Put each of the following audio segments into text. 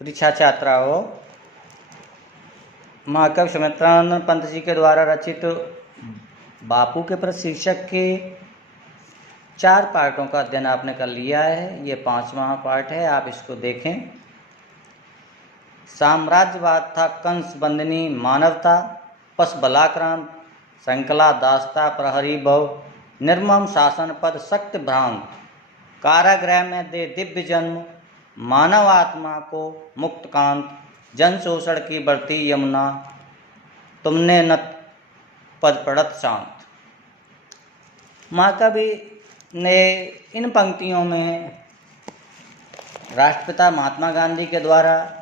परीक्षा छात्राओं, महाकवि सुमित्रानंद पंत जी के द्वारा रचित बापू के प्रति शीर्षक के 4 पार्टों का अध्ययन आपने कर लिया है। ये 5वां पार्ट है, आप इसको देखें। साम्राज्यवाद था कंस बंदनी मानवता, पस बलाक्रांत श्रृंखला दास्ता प्रहरी भव, निर्मम शासन पद शक्ति भ्रांत, कारागृह में दे दिव्य जन्म, मानव आत्मा को मुक्त कांत, जन शोषण की बढ़ती यमुना, तुमने नत पद पड़त शांत। महाकवि ने इन पंक्तियों में राष्ट्रपिता महात्मा गांधी के द्वारा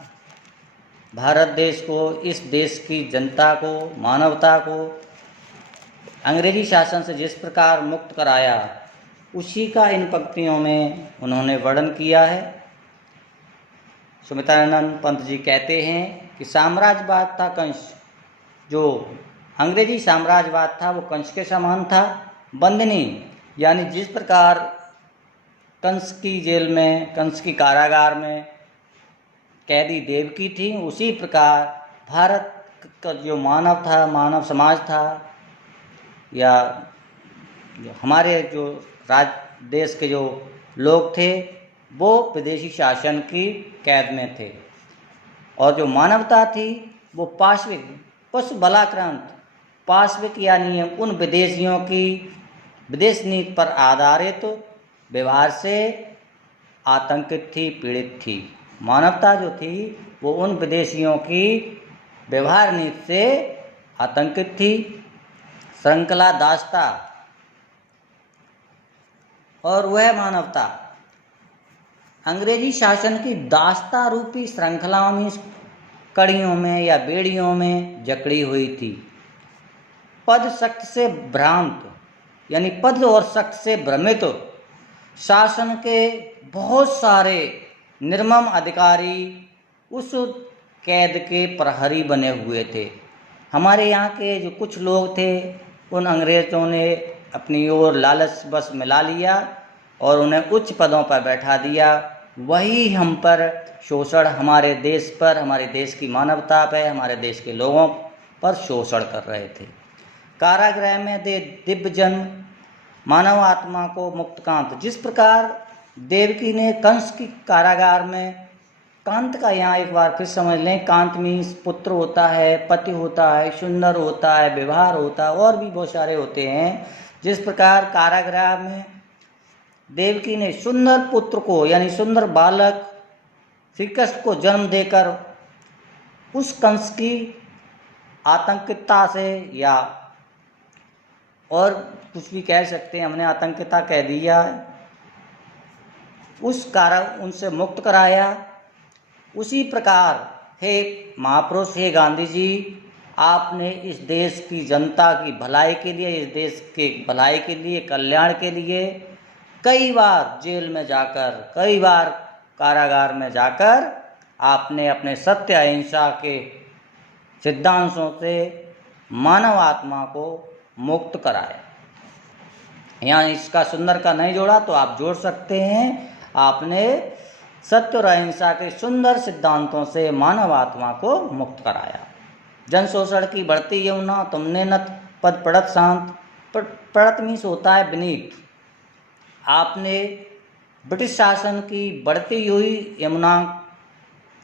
भारत देश को, इस देश की जनता को, मानवता को अंग्रेजी शासन से जिस प्रकार मुक्त कराया, उसी का इन पंक्तियों में उन्होंने वर्णन किया है। सुमित्रानंद पंत जी कहते हैं कि साम्राज्यवाद था कंस, जो अंग्रेजी साम्राज्यवाद था वो कंस के समान था। बंदनी यानी जिस प्रकार कंस की जेल में, कंस की कारागार में कैदी देवकी थी, उसी प्रकार भारत का जो मानव था, मानव समाज था, या जो हमारे जो देश के जो लोग थे, वो विदेशी शासन की कैद में थे। और जो मानवता थी वो पाश्विक, पशु बलाक्रांत, पाश्विक यानी उन विदेशियों की विदेश नीति पर आधारित व्यवहार से आतंकित थी, पीड़ित थी। मानवता जो थी वो उन विदेशियों की व्यवहार नीति से आतंकित थी। श्रृंखला दास्ता, और वह मानवता अंग्रेजी शासन की दास्ता रूपी श्रृंखलाओं में, कड़ियों में या बेड़ियों में जकड़ी हुई थी। पद शक्ति से भ्रांत यानी पद और शक्ति से भ्रमित शासन के बहुत सारे निर्मम अधिकारी उस कैद के प्रहरी बने हुए थे। हमारे यहाँ के जो कुछ लोग थे, उन अंग्रेज़ों ने अपनी ओर लालच बस मिला लिया और उन्हें उच्च पदों पर बैठा दिया। वही हम पर शोषण, हमारे देश पर, हमारे देश की मानवता पर, हमारे देश के लोगों पर शोषण कर रहे थे। कारागृह में दे दिव्य जन्म, मानव आत्मा को मुक्त कांत। जिस प्रकार देवकी ने कंस की कारागार में, कांत का यहाँ एक बार फिर समझ लें, कांत मीन्स पुत्र होता है, पति होता है, सुंदर होता है, व्यवहार होता है, और भी बहुत सारे होते हैं। जिस प्रकार कारागृह में देवकी ने सुंदर पुत्र को यानी सुंदर बालक श्री कृष्ण को जन्म देकर उस कंस की आतंकितता से, या और कुछ भी कह सकते हैं, हमने आतंकितता कह दिया, उस कारण उनसे मुक्त कराया। उसी प्रकार हे महापुरुष, हे गांधी जी, आपने इस देश की जनता की भलाई के लिए, इस देश के भलाई के लिए, कल्याण के लिए कई बार जेल में जाकर, कई बार कारागार में जाकर आपने अपने सत्य अहिंसा के सिद्धांतों से मानव आत्मा को मुक्त कराया। यहाँ इसका सुंदर का नहीं जोड़ा तो आप जोड़ सकते हैं। आपने सत्य और अहिंसा के सुंदर सिद्धांतों से मानव आत्मा को मुक्त कराया। जन शोषण की बढ़ती यमुना, तुमने नत पद पड़त शांत। पड़त मीन्स होता है विनीत। आपने ब्रिटिश शासन की बढ़ती हुई यमुना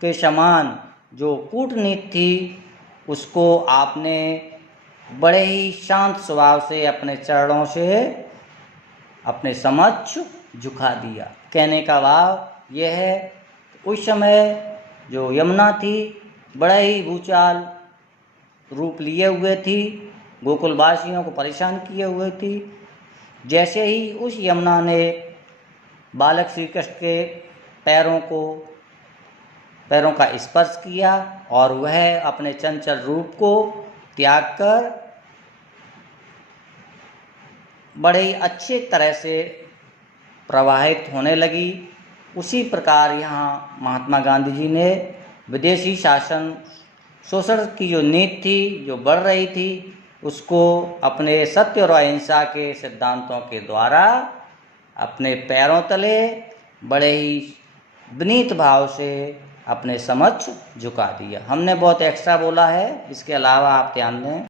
के समान जो कूटनीति थी, उसको आपने बड़े ही शांत स्वभाव से अपने चरणों से अपने समक्ष झुका दिया। कहने का भाव यह है, उस समय जो यमुना थी बड़े ही भूचाल रूप लिए हुए थी, गोकुलवासियों को परेशान किए हुए थी। जैसे ही उस यमुना ने बालक श्री कृष्ण के पैरों का स्पर्श किया और वह अपने चंचल रूप को त्याग कर बड़े ही अच्छे तरह से प्रवाहित होने लगी, उसी प्रकार यहाँ महात्मा गांधी जी ने विदेशी शासन, शोषण की जो नीति थी, जो बढ़ रही थी, उसको अपने सत्य और अहिंसा के सिद्धांतों के द्वारा अपने पैरों तले बड़े ही विनीत भाव से अपने समक्ष झुका दिया। हमने बहुत एक्स्ट्रा बोला है, इसके अलावा आप ध्यान दें।